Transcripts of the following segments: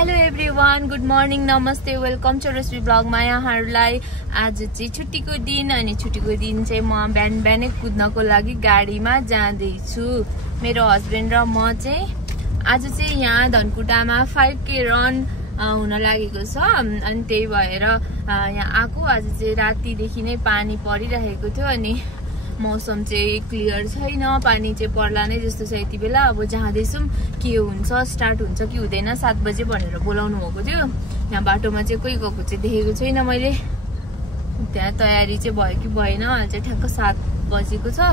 Hello everyone, good morning, नमस्ते, welcome to recipe ब्लगमा यहाँहरूलाई। आज चाहिँ छुट्टीको दिन अनि छुट्टीको दिन चाहिँ म बिहानै कुद्नको लागि गाडीमा जाँदैछु। मेरो हस्बेन्ड र म चाहिँ आज चाहिँ यहाँ धनकुटामा 5K रन हुन लागेको छ अनि त्यही भएर यहाँ आएको। आज चाहिँ रातिदेखि नै पानी परिरहेको थियो अनि मौसम चाहिँ क्लियर छैन, पानी चाहिँ पर्ला नै जस्तो छ यति बेला। अब जाँदैछौँ, के हुन्छ, स्टार्ट हुन्छ कि हुँदैन, 7 बजे भनेर बोलाउनु भएको थियो। यहाँ बाटोमा चाहिँ कोही गएको चाहिँ देखेको छैन मैले। त्यहाँ तयारी चाहिँ भयो कि भएन, अहिले चाहिँ ठ्याक्क 7 बजेको छ,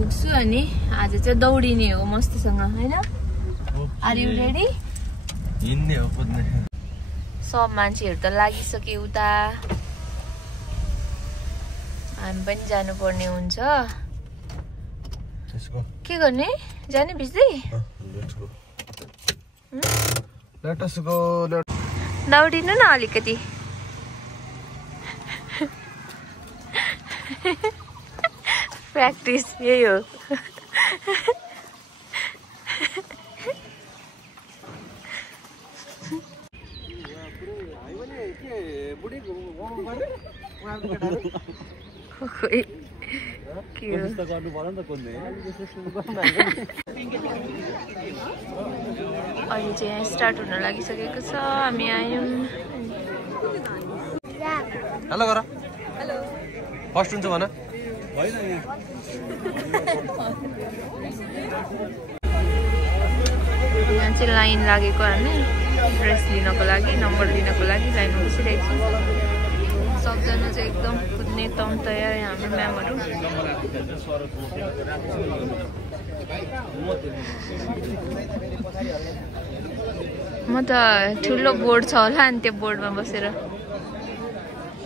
पुग्छु। अनि आज चाहिँ दौडिने हो मस्तीसँग, होइन? Are you ready? हिँड्ने हो, कुद्ने। सब मान्छेहरू त लागिसके उता, हामी पनि जानुपर्ने हुन्छ। के गर्ने? जाने बिच्दै? दौडिनु न अलिकति। प्र्याक्टिस यही हो। अहिले चाहिँ यहाँ स्टार्ट हुन लागिसकेको छ, हामी आयौँ। हेलो गर, फर्स्ट हुन्छ भन। यहाँ चाहिँ लाइन लागेको, हामी ड्रेस लिनको लागि, नम्बर लिनको लागि लाइनमा बसिरहेको छौँ। सबजना चाहिँ एकदम कुद्ने तम तयार हाम्रो म्यामहरू। म त ठुलो बोर्ड छ होला अनि त्यो बोर्डमा बसेर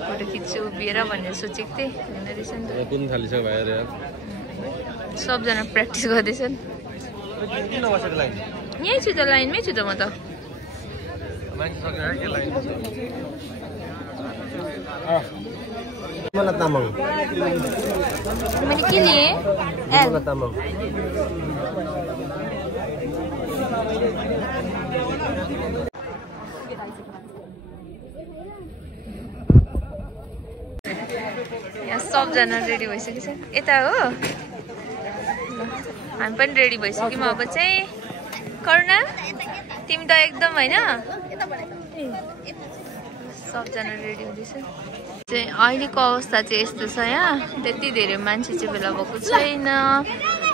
फोटो खिच्छु उभिएर भनेर सोचेको थिएँ। हुँदो रहेछ नि त। सबजना प्र्याक्टिस गर्दैछन्। यहीँ छु त, लाइनमै छु त म त। मैले के लिएँ? यहाँ सबजना रेडी भइसकेछ। यता हो, हामी पनि रेडी भइसक्यौँ। अब चाहिँ करुणा, तिमी त एकदम, होइन? सबजना रेडी हुँदैछ। चाहिँ अहिलेको अवस्था चाहिँ यस्तो छ, यहाँ त्यति धेरै मान्छे चाहिँ भेला भएको छैन।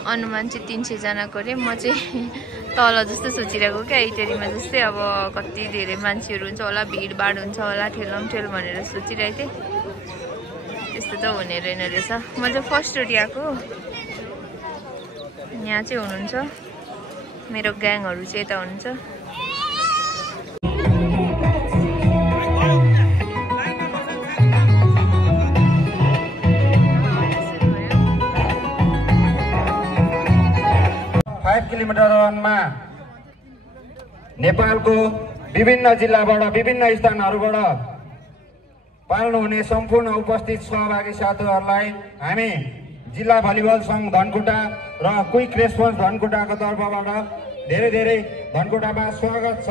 अनुमान चाहिँ 300 जनाको अरे। म चाहिँ तल जस्तो सोचिरहेको क्या, इटरीमा जस्तै। अब कति धेरै मान्छेहरू हुन्छ होला, भिडभाड हुन्छ होला, ठेलमठेल भनेर सोचिरहेको थिएँ। त्यस्तो त हुने रहेन रहेछ। म चाहिँ फर्स्टचोटि आएको। यहाँ चाहिँ हुनुहुन्छ मेरो ग्याङहरू चाहिँ यता हुनुहुन्छ। किलोमिटर रनमा नेपालको विभिन्न जिल्लाबाट, विभिन्न स्थानहरूबाट पाल्नुहुने सम्पूर्ण उपस्थित सहभागी साथीहरूलाई हामी जिल्ला भलिबल सङ्घ धनकुटा र क्विक रेस्पोन्स धनकुटाको तर्फबाट धेरै धेरै धनकुटामा स्वागत छ।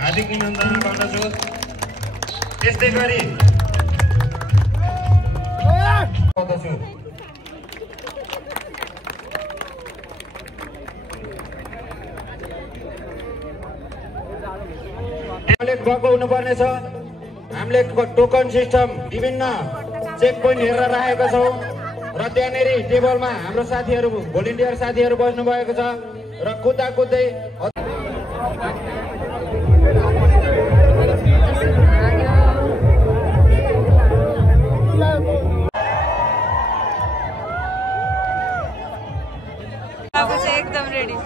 हार्दिक निमन्त्रणा गर्दछु। त्यस्तै गरी गएको हुनुपर्नेछ। हामीले टोकन सिस्टम विभिन्न चेक पोइन्ट हेरेर राखेका छौँ र त्यहाँनिर टेबलमा हाम्रो साथीहरू, भोलिन्टियर साथीहरू बस्नु भएको छ र कुद्दा कुद्दै एकदम रेडी।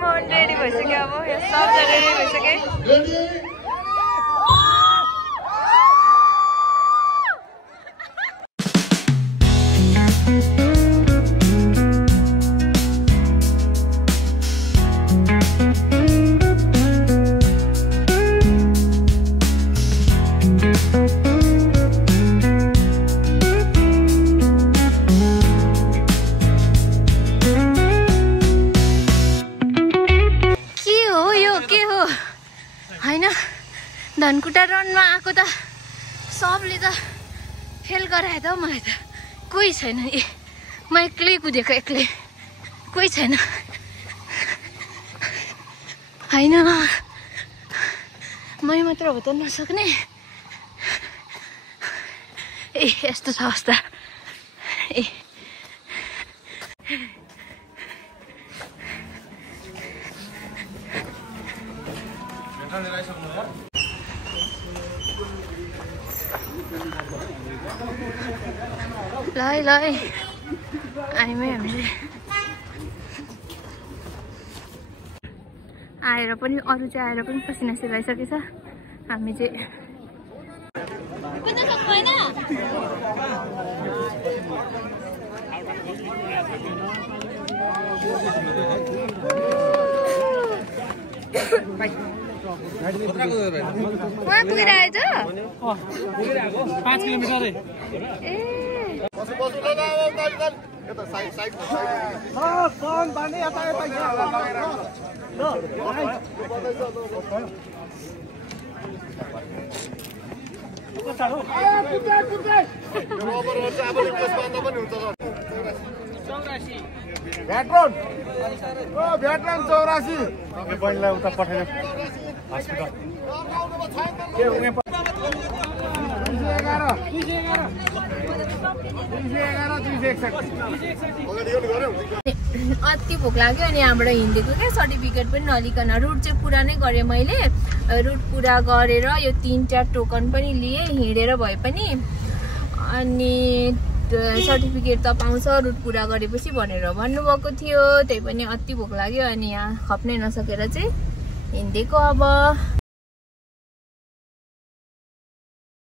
म रेडी भइसक्यो। अब सबजना रेडी भइसके। धनकुटा रनमा आएको त सबले त फेल गरायो त मलाई त कोही छैन म एक्लै कुदेको एक्लै कोही छैन होइन मै मात्र हो त नसक्ने ए यस्तो छ अवस्था ए ल आइमै हामीले आएर पनि अरू चाहिँ आएर पनि पसिना सेलाइसकेछ हामी चाहिँ वहाँ पुगेर आएछ 5 किलोमिटर ए भ्याट्रान 84 बहिनीलाई उता पठाइदियो हस्पिटल अति भोक लाग्यो अनि यहाँबाट हिँडेको क्या सर्टिफिकेट पनि नलिकन रुट चाहिँ पुरा नै गरेँ मैले रुट पुरा गरेर यो 3टा टोकन पनि लिएँ हिँडेर भए पनि अनि सर्टिफिकेट त पाउँछ रुट पुरा गरेपछि भनेर भन्नुभएको थियो त्यही पनि अति भोक लाग्यो अनि यहाँ खप्नै नसकेर चाहिँ हिँडेको अब